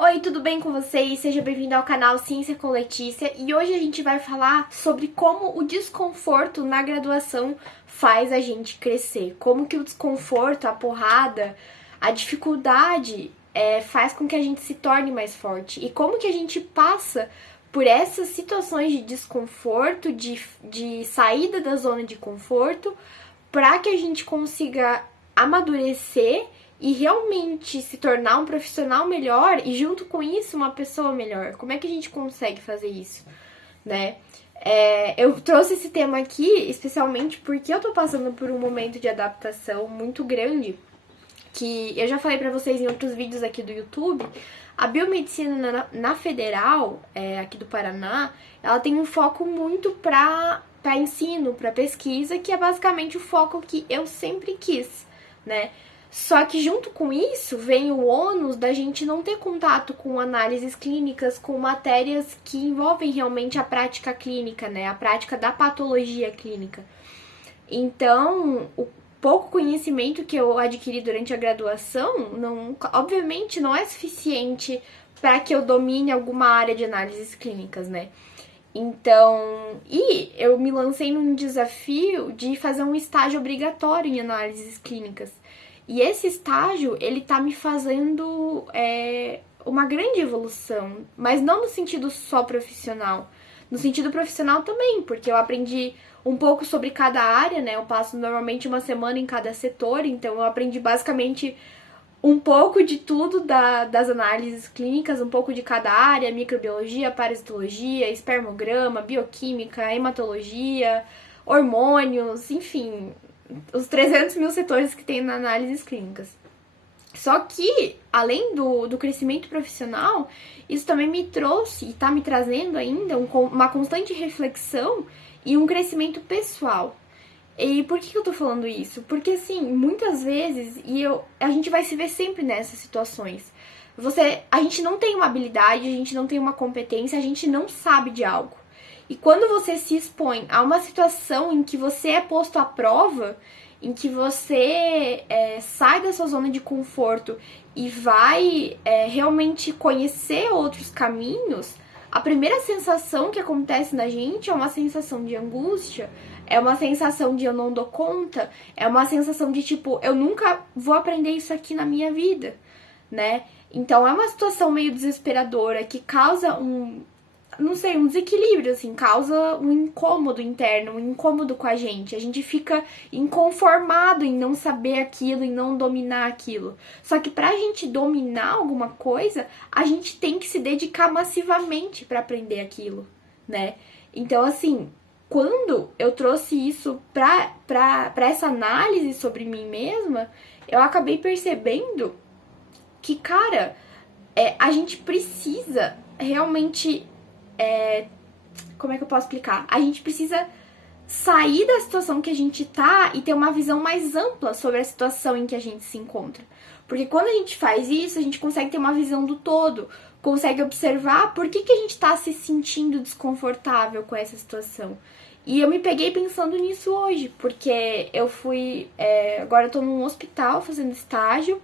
Oi, tudo bem com vocês? Seja bem-vindo ao canal Ciência com Letícia e hoje a gente vai falar sobre como o desconforto na graduação faz a gente crescer. Como que o desconforto, a porrada, a dificuldade faz com que a gente se torne mais forte e como que a gente passa por essas situações de desconforto, de saída da zona de conforto, para que a gente consiga amadurecer e realmente se tornar um profissional melhor e junto com isso uma pessoa melhor. Como é que a gente consegue fazer isso, né? Eu trouxe esse tema aqui especialmente porque eu tô passando por um momento de adaptação muito grande, que eu já falei pra vocês em outros vídeos aqui do YouTube. A biomedicina na Federal, aqui do Paraná, ela tem um foco muito para ensino, para pesquisa, que é basicamente o foco que eu sempre quis, né? Só que junto com isso vem o ônus da gente não ter contato com análises clínicas, com matérias que envolvem realmente a prática clínica, né? A prática da patologia clínica. Então, o pouco conhecimento que eu adquiri durante a graduação, obviamente não é suficiente para que eu domine alguma área de análises clínicas, né? Então, eu me lancei num desafio de fazer um estágio obrigatório em análises clínicas. E esse estágio, ele tá me fazendo uma grande evolução, mas não no sentido só profissional. No sentido profissional também, porque eu aprendi um pouco sobre cada área, né? Eu passo normalmente uma semana em cada setor, então eu aprendi basicamente um pouco de tudo das análises clínicas, um pouco de cada área: microbiologia, parasitologia, espermograma, bioquímica, hematologia, hormônios, enfim, os 300 mil setores que tem na análises clínicas. Só que, além do crescimento profissional, isso também me trouxe e está me trazendo ainda uma constante reflexão e um crescimento pessoal. E por que eu tô falando isso? Porque, assim, muitas vezes, a gente vai se ver sempre nessas situações. A gente não tem uma habilidade, a gente não tem uma competência, a gente não sabe de algo. E quando você se expõe a uma situação em que você é posto à prova, em que você sai da sua zona de conforto e vai realmente conhecer outros caminhos, a primeira sensação que acontece na gente é uma sensação de angústia, é uma sensação de eu não dou conta, é uma sensação de tipo, eu nunca vou aprender isso aqui na minha vida, né? Então é uma situação meio desesperadora que causa um desequilíbrio, assim, causa um incômodo interno, um incômodo com a gente. A gente fica inconformado em não saber aquilo, em não dominar aquilo. Só que pra gente dominar alguma coisa, a gente tem que se dedicar massivamente pra aprender aquilo, né? Então, assim, quando eu trouxe isso pra essa análise sobre mim mesma, eu acabei percebendo que, cara, a gente precisa realmente... como é que eu posso explicar? A gente precisa sair da situação que a gente tá e ter uma visão mais ampla sobre a situação em que a gente se encontra. Porque quando a gente faz isso, a gente consegue ter uma visão do todo, consegue observar por que a gente tá se sentindo desconfortável com essa situação. E eu me peguei pensando nisso hoje, porque eu fui... agora eu tô num hospital fazendo estágio,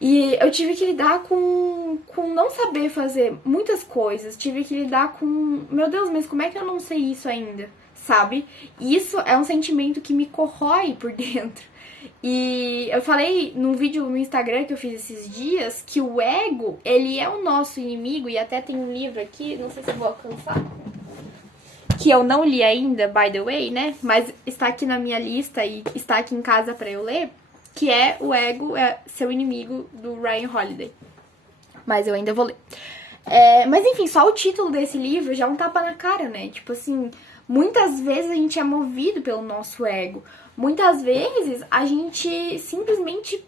e eu tive que lidar com não saber fazer muitas coisas. Tive que lidar com... Meu Deus, mas como é que eu não sei isso ainda? Sabe? E isso é um sentimento que me corrói por dentro. E eu falei num vídeo no Instagram que eu fiz esses dias que o ego, ele é o nosso inimigo. E até tem um livro aqui, não sei se eu vou alcançar, que eu não li ainda, by the way, né? Mas está aqui na minha lista e está aqui em casa pra eu ler, que é O Ego é Seu Inimigo, do Ryan Holiday. Mas eu ainda vou ler. Mas enfim, só o título desse livro já é um tapa na cara, né? Tipo assim, muitas vezes a gente é movido pelo nosso ego. Muitas vezes a gente simplesmente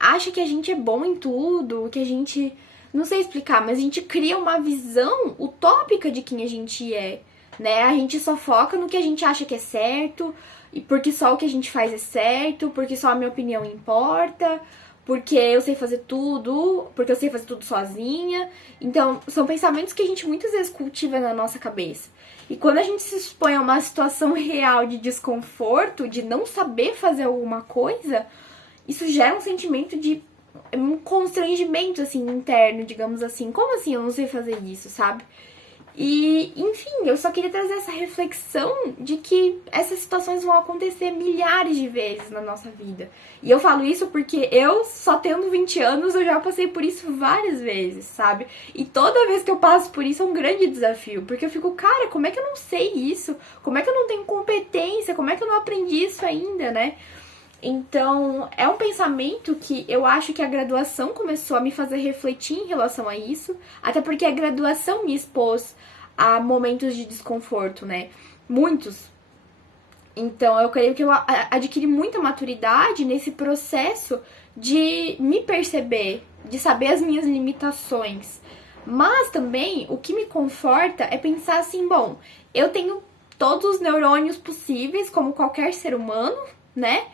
acha que a gente é bom em tudo, que a gente... Não sei explicar, mas a gente cria uma visão utópica de quem a gente é, né? A gente só foca no que a gente acha que é certo... E porque só o que a gente faz é certo, porque só a minha opinião importa, porque eu sei fazer tudo, porque eu sei fazer tudo sozinha. Então, são pensamentos que a gente muitas vezes cultiva na nossa cabeça. E quando a gente se expõe a uma situação real de desconforto, de não saber fazer alguma coisa, isso gera um sentimento de um constrangimento, assim, interno, digamos assim. Como assim eu não sei fazer isso, sabe? E, enfim, eu só queria trazer essa reflexão de que essas situações vão acontecer milhares de vezes na nossa vida. E eu falo isso porque eu, só tendo 20 anos, eu já passei por isso várias vezes, sabe? E toda vez que eu passo por isso é um grande desafio, porque eu fico, cara, como é que eu não sei isso? Como é que eu não tenho competência? Como é que eu não aprendi isso ainda, né? Então, é um pensamento que eu acho que a graduação começou a me fazer refletir em relação a isso, até porque a graduação me expôs a momentos de desconforto, né? Muitos. Então, eu creio que eu adquiri muita maturidade nesse processo de me perceber, de saber as minhas limitações. Mas também, o que me conforta é pensar assim, bom, eu tenho todos os neurônios possíveis, como qualquer ser humano, né?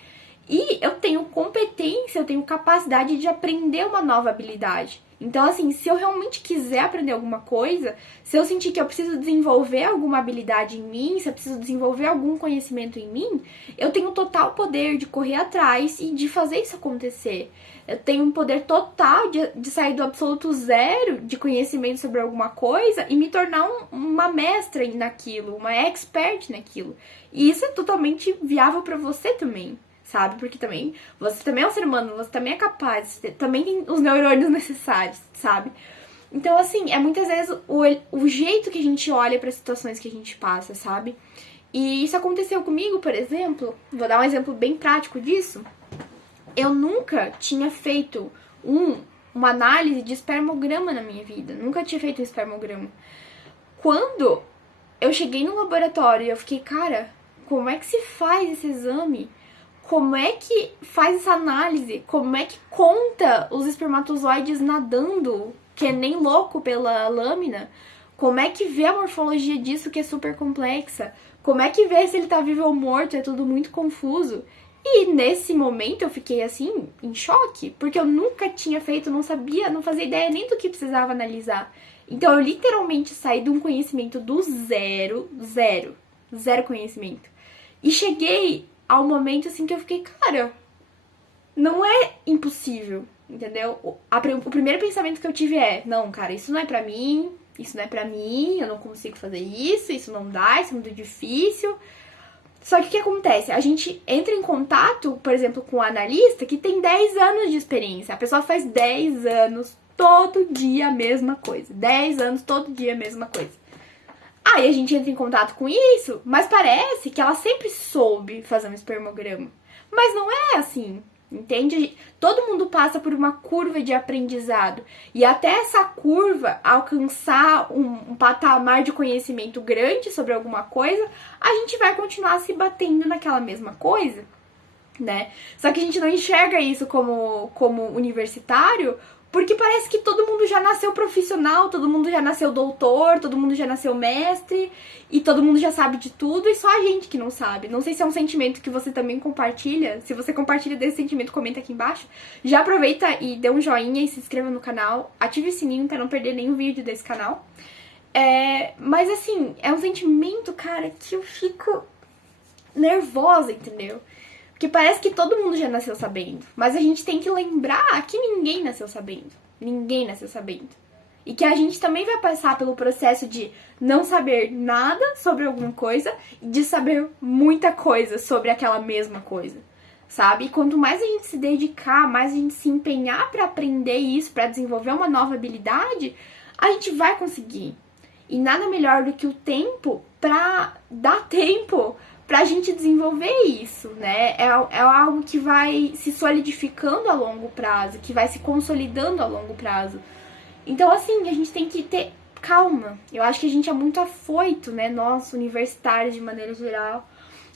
E eu tenho competência, eu tenho capacidade de aprender uma nova habilidade. Então, assim, se eu realmente quiser aprender alguma coisa, se eu sentir que eu preciso desenvolver alguma habilidade em mim, se eu preciso desenvolver algum conhecimento em mim, eu tenho total poder de correr atrás e de fazer isso acontecer. Eu tenho um poder total de sair do absoluto zero de conhecimento sobre alguma coisa e me tornar uma mestra naquilo, uma expert naquilo. E isso é totalmente viável para você também. Sabe? Porque também, você também é um ser humano, você também é capaz, você também tem os neurônios necessários, sabe? Então, assim, é muitas vezes o jeito que a gente olha para as situações que a gente passa, sabe? E isso aconteceu comigo, por exemplo, vou dar um exemplo bem prático disso. Eu nunca tinha feito uma análise de espermograma na minha vida, nunca tinha feito um espermograma. Quando eu cheguei no laboratório e eu fiquei, cara, como é que se faz esse exame? Como é que faz essa análise? Como é que conta os espermatozoides nadando, que é nem louco pela lâmina? Como é que vê a morfologia disso, que é super complexa? Como é que vê se ele tá vivo ou morto? É tudo muito confuso. E nesse momento eu fiquei assim, em choque, porque eu nunca tinha feito, não sabia, não fazia ideia nem do que precisava analisar. Então eu literalmente saí de um conhecimento do zero conhecimento. E cheguei ao momento, assim, que eu fiquei, cara, não é impossível, entendeu? O primeiro pensamento que eu tive é, não, cara, isso não é pra mim, eu não consigo fazer isso não dá, isso é muito difícil. Só que o que acontece? A gente entra em contato, por exemplo, com um analista que tem 10 anos de experiência. A pessoa faz 10 anos, todo dia a mesma coisa. 10 anos, todo dia a mesma coisa. Aí a gente entra em contato com isso, mas parece que ela sempre soube fazer um espermograma. Mas não é assim, entende? Todo mundo passa por uma curva de aprendizado. E até essa curva alcançar um patamar de conhecimento grande sobre alguma coisa, a gente vai continuar se batendo naquela mesma coisa, né? Só que a gente não enxerga isso como universitário, porque parece que todo mundo já nasceu profissional, todo mundo já nasceu doutor, todo mundo já nasceu mestre, e todo mundo já sabe de tudo, e só a gente que não sabe. Não sei se é um sentimento que você também compartilha. Se você compartilha desse sentimento, comenta aqui embaixo. Já aproveita e dê um joinha e se inscreva no canal. Ative o sininho pra não perder nenhum vídeo desse canal. Mas assim, é um sentimento, cara, que eu fico nervosa, entendeu? Porque parece que todo mundo já nasceu sabendo. Mas a gente tem que lembrar que ninguém nasceu sabendo. Ninguém nasceu sabendo. E que a gente também vai passar pelo processo de não saber nada sobre alguma coisa e de saber muita coisa sobre aquela mesma coisa, sabe? E quanto mais a gente se dedicar, mais a gente se empenhar pra aprender isso, pra desenvolver uma nova habilidade, a gente vai conseguir. E nada melhor do que o tempo pra dar tempo pra gente desenvolver isso, né? É algo que vai se solidificando a longo prazo, que vai se consolidando a longo prazo. Então, assim, a gente tem que ter calma. Eu acho que a gente é muito afoito, né? Nós, universitários, de maneira geral.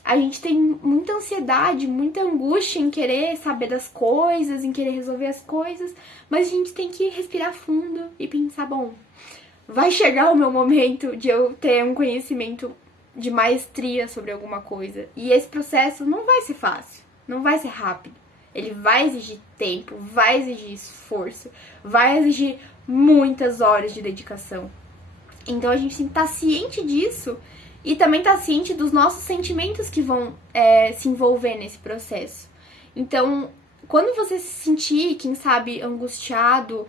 A gente tem muita ansiedade, muita angústia em querer saber das coisas, em querer resolver as coisas. Mas a gente tem que respirar fundo e pensar, bom, vai chegar o meu momento de eu ter um conhecimento de maestria sobre alguma coisa. E esse processo não vai ser fácil, não vai ser rápido. Ele vai exigir tempo, vai exigir esforço, vai exigir muitas horas de dedicação. Então a gente tem que estar ciente disso e também estar ciente dos nossos sentimentos que vão se envolver nesse processo. Então quando você se sentir, quem sabe, angustiado,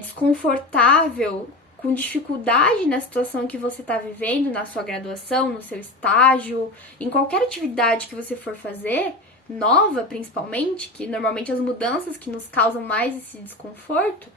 desconfortável, com dificuldade na situação que você está vivendo, na sua graduação, no seu estágio, em qualquer atividade que você for fazer, nova principalmente, que normalmente as mudanças que nos causam mais esse desconforto,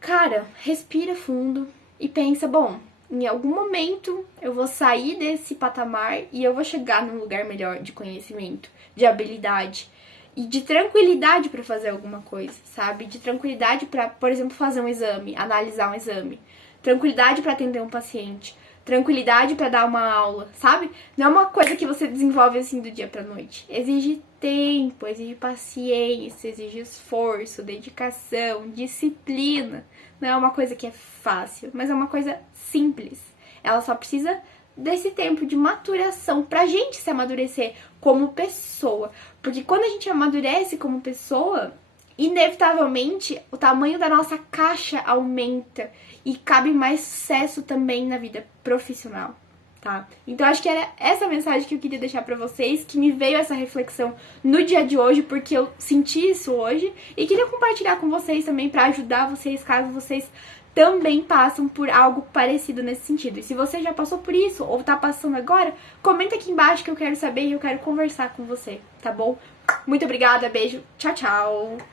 cara, respira fundo e pensa, bom, em algum momento eu vou sair desse patamar e eu vou chegar num lugar melhor de conhecimento, de habilidade e de tranquilidade para fazer alguma coisa, sabe? De tranquilidade para, por exemplo, fazer um exame, analisar um exame, tranquilidade para atender um paciente, tranquilidade para dar uma aula, sabe? Não é uma coisa que você desenvolve assim do dia pra noite. Exige tempo, exige paciência, exige esforço, dedicação, disciplina. Não é uma coisa que é fácil, mas é uma coisa simples. Ela só precisa desse tempo de maturação pra gente se amadurecer como pessoa. Porque quando a gente amadurece como pessoa, inevitavelmente o tamanho da nossa caixa aumenta e cabe mais sucesso também na vida profissional, tá? Então acho que era essa mensagem que eu queria deixar pra vocês, que me veio essa reflexão no dia de hoje, porque eu senti isso hoje e queria compartilhar com vocês também pra ajudar vocês, caso vocês também passam por algo parecido nesse sentido. E se você já passou por isso ou tá passando agora, comenta aqui embaixo que eu quero saber e eu quero conversar com você, tá bom? Muito obrigada, beijo, tchau, tchau!